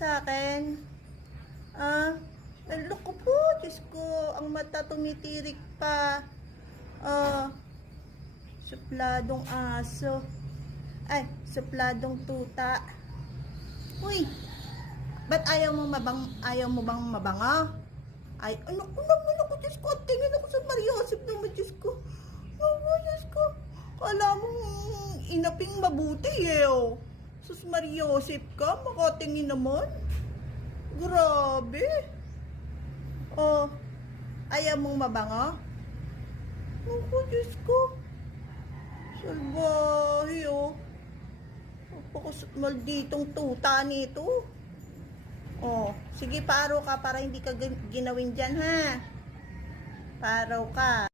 sa akin? Ah, loko po, Diyos ko, ang mata tumitirik pa. Supladong aso. Ay, supladong tuta. Uy, ba't ayaw mo bang mabango? Ay, ano ko naman ako, Diyos ko, tingin ako sa Mariosip naman, Diyos ko. Oh, Diyos ko. Kala mo, inaping mabuti eh, oh. Sus Mariosip ka, makatingin naman. Grabe. Oh, ayaw mong mabango? Naku, Diyos ko. Salbahe, oh. Malditong tuta nito. Oh, sige, paro ka para hindi ka ginawin dyan, ha? Paro ka.